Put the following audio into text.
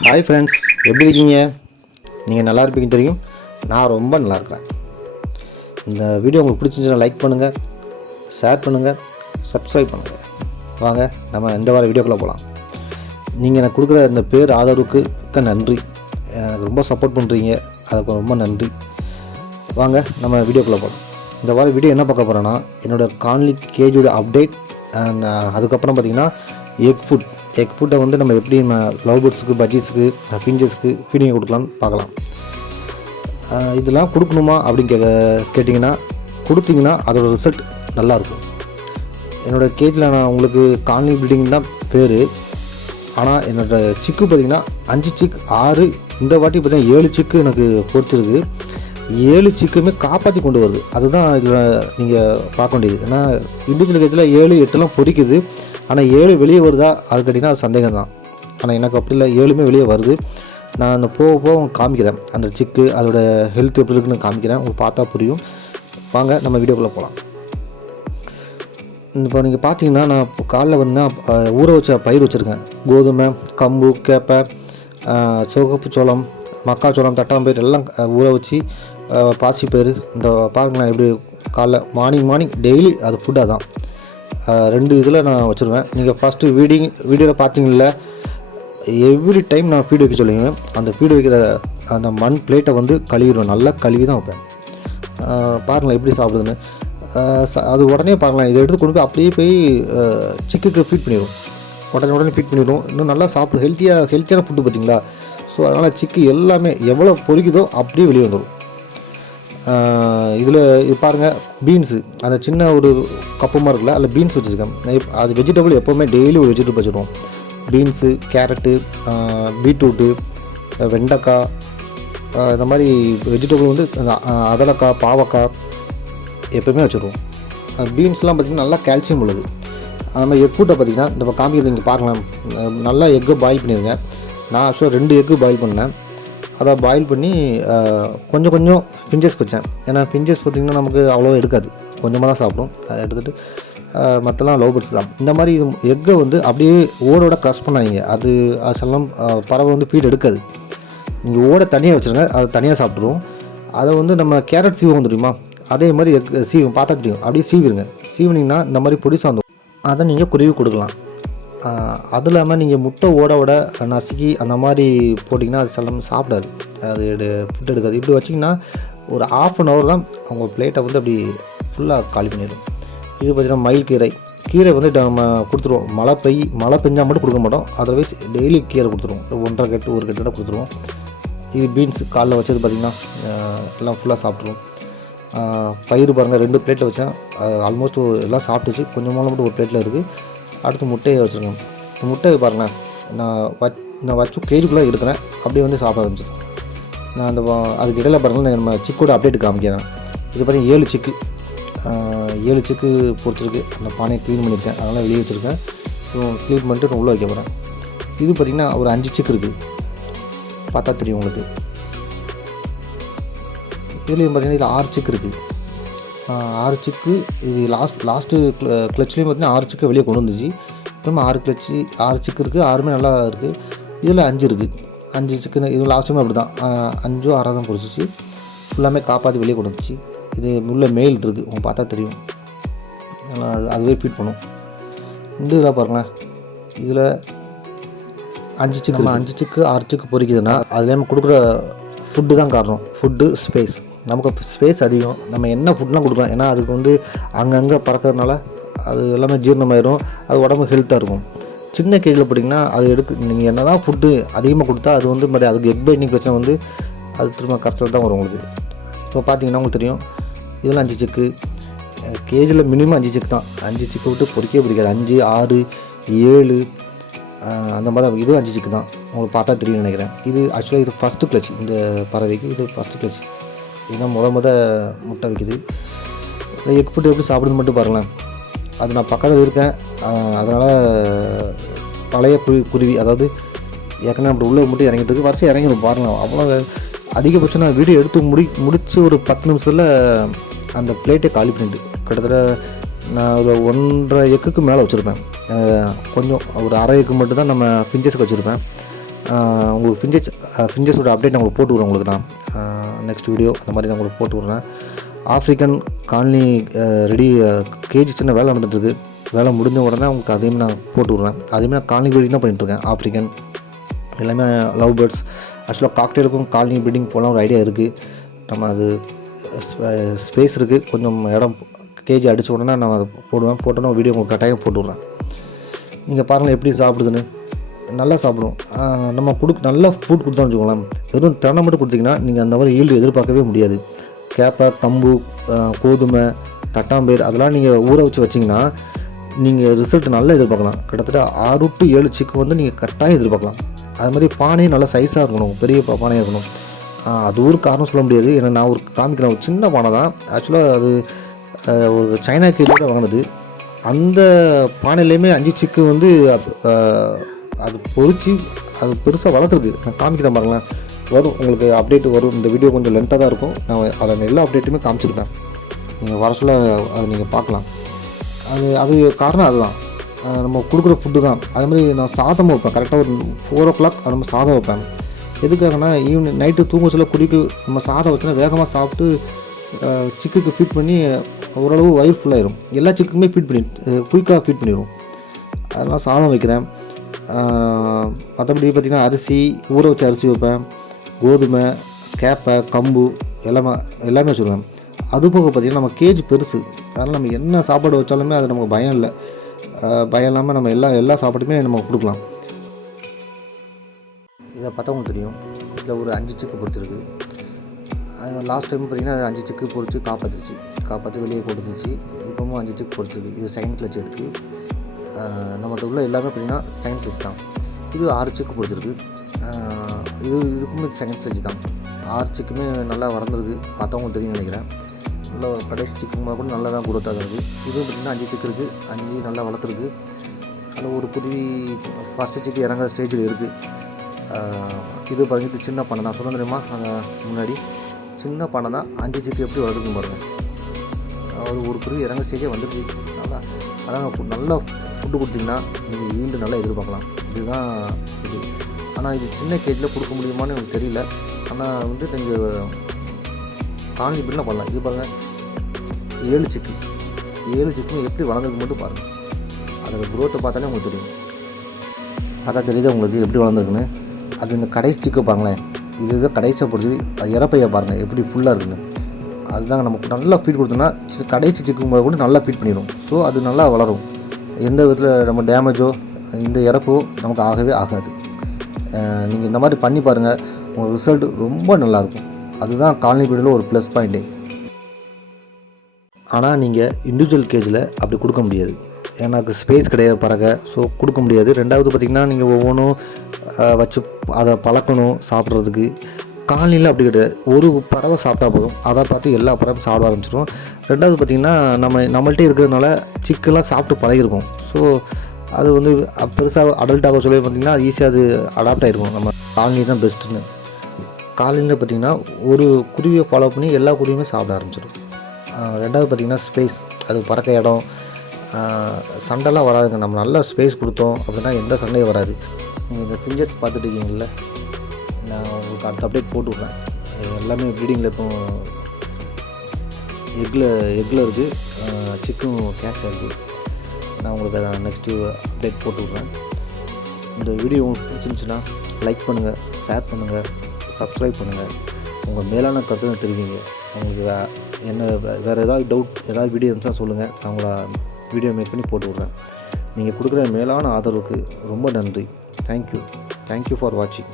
Hi friends, எப்படி இருக்கீங்க? நீங்கள் நல்லா இருப்பீங்கன்னு தெரியும். நான் ரொம்ப நல்லா இருக்கிறேன். இந்த வீடியோ உங்களுக்கு பிடிச்சிருந்துச்சுன்னா லைக் பண்ணுங்கள், ஷேர் பண்ணுங்கள், சப்ஸ்கிரைப் பண்ணுங்கள். வாங்க நம்ம இந்த வார வீடியோக்குள்ளே போகலாம். நீங்கள் எனக்கு கொடுக்குற இந்த பேர் ஆதரவுக்கு நன்றி. எனக்கு ரொம்ப சப்போர்ட் பண்ணுறீங்க, அதுக்கு ரொம்ப நன்றி. வாங்க நம்ம வீடியோக்குள்ளே போகலாம். இந்த வார வீடியோ என்ன பார்க்க போகிறேன்னா, என்னோடய கான்லி கேஜோட அப்டேட் அண்ட் அதுக்கப்புறம் பார்த்திங்கன்னா எக் ஃபுட்டை வந்து நம்ம எப்படி நம்ம லவ் பேர்ட்ஸுக்கு, பஜ்ஜீஸுக்கு, பிஞ்சஸ்க்கு ஃபீடிங் கொடுக்கலான்னு பார்க்கலாம். இதெல்லாம் கொடுக்கணுமா அப்படின்னு கேட்டிங்கன்னா கொடுத்தீங்கன்னா அதோட ரிசல்ட் நல்லாயிருக்கும். என்னோடய கேஜில் நான் உங்களுக்கு கான்லி ப்ரீடிங் தான் பேர். ஆனால் என்னோடய சிக்கு பார்த்திங்கன்னா 5 சிக் 6, இந்த வாட்டி பார்த்திங்கன்னா 7 சிக்கு எனக்கு பொறுத்திருக்கு. 7 சிக்குமே காப்பாற்றி கொண்டு வருது. அதுதான் இதில் நீங்கள் பார்க்க வேண்டியது. ஏன்னா இண்டிவிஜுவல் கேஜில் 7, 8 பொறிக்குது. ஆனால் 7 வெளியே வருதா அது கேட்டிங்கன்னா அது சந்தேகம் தான். ஆனால் எனக்கு அப்படி இல்லை, 7மே வெளியே வருது. நான் அந்த போக காமிக்கிறேன், அந்த சிக்கு அதோட ஹெல்த் எப்படி இருக்குன்னு காமிக்கிறேன். உங்களுக்கு பார்த்தா புரியும். வாங்க நம்ம வீடியோக்குள்ளே போகலாம். இப்போ நீங்கள் பார்த்தீங்கன்னா நான் இப்போ காலைல வந்து ஊற வச்ச பயிர் வச்சுருக்கேன். கோதுமை, கம்பு, கேப்பை, சிவப்பு சோளம், மக்காச்சோளம், தட்டாம்பயிர் எல்லாம் ஊற வச்சு பாசிப்பயிர். இந்த பாருங்களேன் எப்படி காலைல மார்னிங் டெய்லி அது ஃபுட்டாக தான் 2 இதில் நான் வச்சுருவேன். நீங்கள் ஃபஸ்ட்டு வீடியோவில் பார்த்தீங்கள, எவ்ரி டைம் நான் ஃபீடு வைக்க சொல்லுவேன். அந்த ஃபீடு வைக்கிற அந்த மண் பிளேட்டை வந்து கழுவிடுவேன், நல்லா கழுவி தான் வைப்பேன். பாருங்களேன் எப்படி சாப்பிடுதுன்னு. அது உடனே பாருங்களேன், இதை எடுத்து கொண்டு போய் அப்படியே போய் சிக்குக்கு ஃபீட் பண்ணிடுவோம். உடனே ஃபீட் பண்ணிவிடுவோம். இன்னும் நல்லா சாப்பிடும். ஹெல்த்தியான ஃபுட்டு பார்த்தீங்களா. ஸோ அதனால் சிக்கு எல்லாமே எவ்வளோ பொறிக்குதோ அப்படியே வெளியே வந்துடும். இதில் இது பாருங்கள், பீன்ஸு அந்த சின்ன ஒரு கப்புமாக இருக்குல்ல, அதில் பீன்ஸ் வச்சுருக்கேன். அது வெஜிடபிள் எப்போவுமே டெய்லி ஒரு வெஜிடபிள் வச்சுருவோம். பீன்ஸு, கேரட்டு, பீட்ரூட்டு, வெண்டைக்காய், இந்த மாதிரி வெஜிடபிள் வந்து அதலக்காய், பாவக்காய் எப்போவுமே வச்சுருவோம். பீன்ஸ்லாம் பார்த்திங்கன்னா நல்லா கால்சியம் உள்ளது. அது மாதிரி எக் ஃபுட்டை பார்த்திங்கன்னா இந்த காமிக்கிறது நீங்கள் பார்க்கலாம். நல்லா எக்கு பாயில் பண்ணிடுங்க. நான் ஆக்சுவலாக 2 எக்கு பாயில் பண்ணேன். அதை பாயில் பண்ணி கொஞ்சம் பிஞ்சஸ் வச்சேன். ஏன்னா பிஞ்சஸ் பார்த்திங்கன்னா நமக்கு அவ்வளோ எடுக்காது, கொஞ்சமாக தான் சாப்பிடும். அதை எடுத்துகிட்டு மற்றெல்லாம் லவ் பேர்ட்ஸ் தான். இந்த மாதிரி எக்கை வந்து அப்படியே ஓடோட க்ரஷ் பண்ணாதீங்க. அது செல்லம் பறவை வந்து ஃபீட் எடுக்காது. நீங்கள் ஓடை தனியாக வச்சுருங்க, அதை தனியாக சாப்பிட்ருவோம். அதை வந்து நம்ம கேரட் சீவம் தெரியுமா, அதே மாதிரி எக் சீவம் பார்த்தா தெரியும். அப்படியே சீவிடுங்க. சீவினிங்கன்னா இந்த மாதிரி பொடி சார்ந்தோம், அதை நீங்கள் குருவி கொடுக்கலாம். அது இல்லாமல் நீங்கள் முட்டை ஓட நசுக்கி அந்த மாதிரி போட்டிங்கன்னா அது செல்லம் சாப்பிடாது, அது ஃபுட் எடுக்காது. இப்படி வச்சிங்கன்னா ஒரு 1/2 hour தான் அவங்க பிளேட்டை வந்து அப்படி ஃபுல்லாக காலி பண்ணிடும். இது பார்த்திங்கன்னா மயில் கீரை வந்து நம்ம கொடுத்துருவோம். மழை பெஞ்சால் மட்டும் கொடுக்க மாட்டோம். அதர்வைஸ் டெய்லி கீரை கொடுத்துருவோம். 1.5 கட்டு 1 கட்டு கொடுத்துருவோம். இது பீன்ஸ் காலைல வச்சது பார்த்திங்கன்னா எல்லாம் ஃபுல்லாக சாப்பிட்ருவோம். பயிர் பாருங்கள், 2 பிளேட்டில் வச்சேன். ஆல்மோஸ்ட் எல்லாம் சாப்பிட்டுச்சு. கொஞ்சமாக மட்டும் ஒரு பிளேட்டில் இருக்குது. அடுத்து முட்டையை வச்சுருக்கேன். இந்த முட்டையை பாருங்கள், நான் வச்சு கேஜுக்குள்ளே இருக்கிறேன். அப்படியே வந்து சாப்பிட ஆரம்பிச்சிட்டேன். நான் அந்த அதுக்கு இடையில பாருங்கள், நம்ம சிக்கோட அப்டேட் காமிக்கிறேன். இது பார்த்திங்கன்னா 7 சிக்கு பொறிச்சிருக்கு. அந்த பானையை க்ளீன் பண்ணியிருக்கேன், அதனால் வெளியே வச்சுருக்கேன். க்ளீன் பண்ணிட்டு நான் உள்ளே வைக்க போகிறேன். இது பார்த்திங்கன்னா ஒரு 5 சிக்கு இருக்குது, பார்த்தா தெரியும் உங்களுக்கு. இதுலேயும் பார்த்திங்கன்னா இதில் 6 சிக்கு இருக்குது. 6 சிக்கு. இது லாஸ்ட்டு கிளச்லேயும் பார்த்திங்கன்னா 6 சிக்கு வெளியே கொண்டு வந்துச்சு. அப்புறமா 6 சிக்கு இருக்குது. 6மே நல்லா இருக்குது. இதில் 5 இருக்குது. 5 சிக்கன் இது லாஸ்ட்டுமே அப்படி தான் 5 6 தான் பொறிச்சிச்சு. ஃபுல்லாமே காப்பாற்றி வெளியே கொண்டு வந்துச்சு. இது உள்ள மேல் இருக்குது, உங்களுக்கு பார்த்தா தெரியும். அதுவே ஃபீட் பண்ணும். இந்த இதில் பாருங்களேன், இதில் 5 சிக்கு 5 சிக்கு 6 சிக்கு பொறிக்குதுன்னா அதில் நம்ம கொடுக்குற ஃபுட்டு தான் காரணம். Food, space. நமக்கு ஸ்பேஸ் அதிகம், நம்ம என்ன ஃபுட்லாம் கொடுக்கலாம். ஏன்னா அதுக்கு வந்து அங்கங்கே பறக்கிறதுனால அது எல்லாமே ஜீரணமாயிடும். அது உடம்பு ஹெல்த்தாக இருக்கும். சின்ன கேஜில் போட்டிங்கன்னா அது நீங்கள் என்ன தான் ஃபுட்டு அதிகமாக கொடுத்தா அது வந்து மாதிரி அதுக்கு எக் பைண்டிங் பிரச்சனை வந்து அது திரும்ப கரைச்சல் தான் வரும் உங்களுக்கு. இப்போ பார்த்தீங்கன்னா உங்களுக்கு தெரியும், இதெல்லாம் 5 சிக்கு. கேஜில் மினிமம் 5 சிக்கு தான். 5 சிக்கு விட்டு பொறிக்கவே பிடிக்காது. 5 6 7 அந்த மாதிரி தான். இதுவும் 5 சிக்கு தான், உங்களுக்கு பார்த்தா தெரியும்னு நினைக்கிறேன். இது ஆக்சுவலாக இது ஃபஸ்ட்டு கிளச். இந்த பறவைக்கு இது ஃபஸ்ட்டு கிளச். இதுதான் முத முட்டை வைக்குது. எக் ஃபுட்டு எப்படி சாப்பிடுது மட்டும் பாருங்களேன். அது நான் பக்கத்தில் இருக்கேன், அதனால் பழைய குருவி, அதாவது ஏற்கனவே அப்படி உள்ளே மட்டும் இறங்கிட்டு இருக்குது. வரிசை இறங்கிடும் பாருங்கள். அவ்வளோ அதிகபட்சம் நான் வீடியோ எடுத்து முடிச்சு ஒரு 10 நிமிஷத்தில் அந்த பிளேட்டை காலி பண்ணிட்டு, கிட்டத்தட்ட நான் ஒரு 1.5 எக்குக்கு மேலே வச்சுருப்பேன். கொஞ்சம் ஒரு 1/2 எக்கு மட்டும் தான் நம்ம பிஞ்சஸ்க்கு வச்சுருப்பேன். உங்களுக்கு ஃபிஞ்சஸோட அப்டேட் நான் உங்களுக்கு போட்டு விட்றேன். உங்களுக்கு நான் நெக்ஸ்ட் வீடியோ அந்த மாதிரி நான் உங்களுக்கு போட்டு விட்றேன். ஆஃப்ரிக்கன் காலனி ரெடி கேஜி சின்ன வேலை நடந்துகிட்ருக்கு. வேலை முடிஞ்ச உடனே உங்களுக்கு அதையுமே நான் போட்டு விட்றேன். அதேமாதிரி நான் காலனி ப்ரீடிங் தான் பண்ணிட்டுருக்கேன். ஆஃப்ரிக்கன் எல்லாமே லவ் பேர்ட்ஸ். ஆக்சுவலாக காக்டெயிலுக்கும் காலனி ப்ரீடிங் போகலாம் ஒரு ஐடியா இருக்குது. நம்ம அது ஸ்பேஸ் இருக்குது, கொஞ்சம் இடம் கேஜி அடித்த உடனே நான் அதை போட்டோன்னா வீடியோ உங்களுக்கு கட்டாயம் போட்டு விட்றேன். நீங்கள் பாருங்கள் எப்படி சாப்பிடுதுன்னு. நல்லா சாப்பிடும். நம்ம நல்ல ஃபுட் கொடுத்தோம்னு வச்சுக்கோங்களேன். வெறும் தினை மட்டும் கொடுத்தீங்கன்னா நீங்கள் அந்த மாதிரி ஈல்டு எதிர்பார்க்கவே முடியாது. கேப்பை, கம்பு, கோதுமை, தட்டாம்பேர் அதெல்லாம் நீங்கள் ஊற வச்சிங்கன்னா நீங்கள் ரிசல்ட் நல்லா எதிர்பார்க்கலாம். கிட்டத்தட்ட 6 to 7 சிக்கு வந்து நீங்கள் கட்டாயம் எதிர்பார்க்கலாம். அது மாதிரி பானையும் நல்லா சைஸாக இருக்கணும், பெரிய பானையாக இருக்கணும். அது ஒரு காரணம் சொல்ல முடியாது. ஏன்னா நான் ஒரு காமிக்கிறேன், ஒரு சின்ன பானை தான். ஆக்சுவலாக அது ஒரு சைனா கேஜோட வாங்கினது. அந்த பானையிலையுமே 5 சிக்கு வந்து அது பொறிச்சு அது பெருசாக வளர்த்துருக்கு. நான் காமிக்கிறேன் பாருங்களேன். வரும் உங்களுக்கு அப்டேட் வரும். இந்த வீடியோ கொஞ்சம் லென்த்தாக தான் இருக்கும். நான் அதில் எல்லா அப்டேட்டுமே காமிச்சிருப்பேன். நீங்கள் வர சொல்ல அதை நீங்கள் பார்க்கலாம். அது காரணம் அதுதான், நம்ம கொடுக்குற ஃபுட்டு தான். அது மாதிரி நான் சாதம் வைப்பேன். கரெக்டாக ஒரு 4 o'clock அது நம்ம சாதம் வைப்பேன். எதுக்காகனா ஈவினிங் நைட்டு தூங்க சொல்ல நம்ம சாதம் வச்சோன்னா வேகமாக சாப்பிட்டு சிக்குக்கு ஃபீட் பண்ணி ஓரளவு வயிறு ஃபுல்லாகிடும். எல்லா சிக்குக்குமே குயிக்காக ஃபீட் பண்ணிடும். அதெல்லாம் சாதம் வைக்கிறேன். மற்றபடி பார்த்திங்கன்னா அரிசி, ஊற வச்ச அரிசி வைப்பேன். கோதுமை, கேப்பை, கம்பு எல்லாமே வச்சுருவேன். அதுபோக பார்த்திங்கன்னா நம்ம கேஜ் பெருசு. அதனால் நம்ம என்ன சாப்பாடு வச்சாலுமே அது நமக்கு பயம் இல்லை. பயம் இல்லாமல் நம்ம எல்லா சாப்பாட்டுமே நம்ம கொடுக்கலாம். இதை பார்த்தா உங்களுக்கு தெரியும். இதில் ஒரு 5 சிக்கு பொறிச்சிருக்கு. லாஸ்ட் டைம் பார்த்திங்கன்னா 5 சிக்கு பொறிச்சு காப்பாற்றி வெளியே போட்டுருச்சு. இப்போவும் 5 சிக்கு பொறிச்சிருக்கு. இது செகண்ட் கிளச் இருக்குது. நம்மகிட்ட உள்ள எல்லாமே பார்த்திங்கன்னா செகண்ட் கிளச் தான். இது 6 சிக்கு பொறிச்சிருக்கு. இதுக்குமே செகண்ட் கிளச் தான். 6 சிக்குமே நல்லா வளர்ந்துருக்கு. பார்த்தவங்களுக்கு தெரியும் நினைக்கிறேன். நல்லா கடைசி சிக்குமா கூட நல்லா தான் கொடுத்தா இருக்குது. இதுவும் பார்த்திங்கன்னா 5 சிக்கு இருக்குது. 5 நல்லா வளர்த்துருக்கு. அதில் ஒரு குருவி ஃபஸ்ட்டு சிக்கு இறங்குற ஸ்டேஜில் இருக்குது. இது பாருங்கள், இது சின்ன பண்ணை தான் சொன்ன தெரியுமா. முன்னாடி சின்ன பண்ணை தான். 5 சிக்கு எப்படி வளர்த்துக்கும் பாருங்கள். ஒரு குருவி இறங்குற ஸ்டேஜே வந்துடுச்சு. அதான் நல்லா ஃபுட்டு கொடுத்திங்கன்னா நீங்கள் ஈல்டு நல்லா எதிர்பார்க்கலாம். இதுதான் இது. ஆனால் இது சின்ன கேஜில் கொடுக்க முடியுமான்னு எனக்கு தெரியல. ஆனால் வந்து நீங்கள் காலனி ப்ரீடிங்லாம் பண்ணலாம். இது பாருங்கள், 7 சிக்கும் எப்படி வளர்ந்துருக்கு மட்டும் பாருங்கள். அதோட க்ரோத்தை பார்த்தாலே உங்களுக்கு தெரியும். பார்த்தா தெரியுது உங்களுக்கு எப்படி வளர்ந்துருக்குன்னு. அது இந்த கடைசி சிக்கை பாருங்களேன். இதுதான் கடைசியாக பிடிச்சி இறப்பையை பாருங்கள் எப்படி ஃபுல்லாக இருக்குன்னு. அதுதான் நமக்கு நல்லா ஃபீட் கொடுத்தோன்னா கடைசி சிக்கும் போது கூட நல்லா ஃபீட் பண்ணிடும். ஸோ அது நல்லா வளரும். எந்த விதத்தில் நம்ம டேமேஜோ இந்த இறப்போ நமக்கு ஆகவே ஆகாது. நீங்கள் இந்த மாதிரி பண்ணி பாருங்கள், உங்கள் ரிசல்ட் ரொம்ப நல்லாயிருக்கும். அதுதான் காலனி ப்ரீடிங்கில் ஒரு ப்ளஸ் பாயிண்ட்டே. ஆனால் நீங்கள் இண்டிவிஜுவல் கேஜில் அப்படி கொடுக்க முடியாது. எனக்கு ஸ்பேஸ் கிடையாது பறக்க. ஸோ கொடுக்க முடியாது. ரெண்டாவது பார்த்திங்கன்னா நீங்கள் ஒவ்வொன்றும் வச்சு அதை பழக்கணும் சாப்பிட்றதுக்கு. காலனியில் அப்படி கிடையாது. ஒரு பறவை சாப்பிட்டா போதும், அதை பார்த்து எல்லா பறவையும் சாப்பிட ஆரம்பிச்சிடும். ரெண்டாவது பார்த்திங்கன்னா நம்மள்கிட்ட இருக்கிறதுனால சிக்கெல்லாம் சாப்பிட்டு பழகிருக்கும். ஸோ அது வந்து பெருசாக அடல்ட்டாக சொல்லி பார்த்திங்கன்னா ஈஸியாக அது அடாப்ட் ஆகிருக்கும். நம்ம காலனி தான் பெஸ்ட்டுன்னு. காலனியில் பார்த்திங்கன்னா ஒரு குருவியை ஃபாலோ பண்ணி எல்லா குருவியுமே சாப்பிட ஆரம்பிச்சிடும். ரெண்டாவது பார்த்திங்கன்னா ஸ்பேஸ், அது பறக்க இடம், சண்டைலாம் வராதுங்க. நம்ம நல்லா ஸ்பேஸ் கொடுத்தோம் அப்படின்னா எந்த சண்டையும் வராது. நீங்கள் இந்த ஃபிஞ்சஸ் பார்த்துட்டு இருக்கீங்கள, நான் உங்களுக்கு அடுத்த அப்டேட் போட்டு விட்றேன். எல்லாமே ப்ரீடிங்கில் இப்போ எக்கில் இருக்குது. சிக்கும் கேட்ச் இருக்குது. நான் உங்களுக்கு நெக்ஸ்ட்டு அப்டேட் போட்டு விட்றேன். இந்த வீடியோ உங்களுக்கு பிடிச்சிருந்துச்சுன்னா லைக் பண்ணுங்கள், ஷேர் பண்ணுங்கள், சப்ஸ்கிரைப் பண்ணுங்கள். உங்கள் மேலான கருத்தை தெரிவிங்க. உங்களுக்கு வேறு ஏதாவது டவுட், ஏதாவது வீடியோ இருந்துச்சுன்னா சொல்லுங்கள். நான் உங்களை வீடியோ மேக் பண்ணி போட்டு விட்றேன். நீங்கள் கொடுக்குற மேலான ஆதரவுக்கு ரொம்ப நன்றி. தேங்க்யூ ஃபார் வாட்சிங்.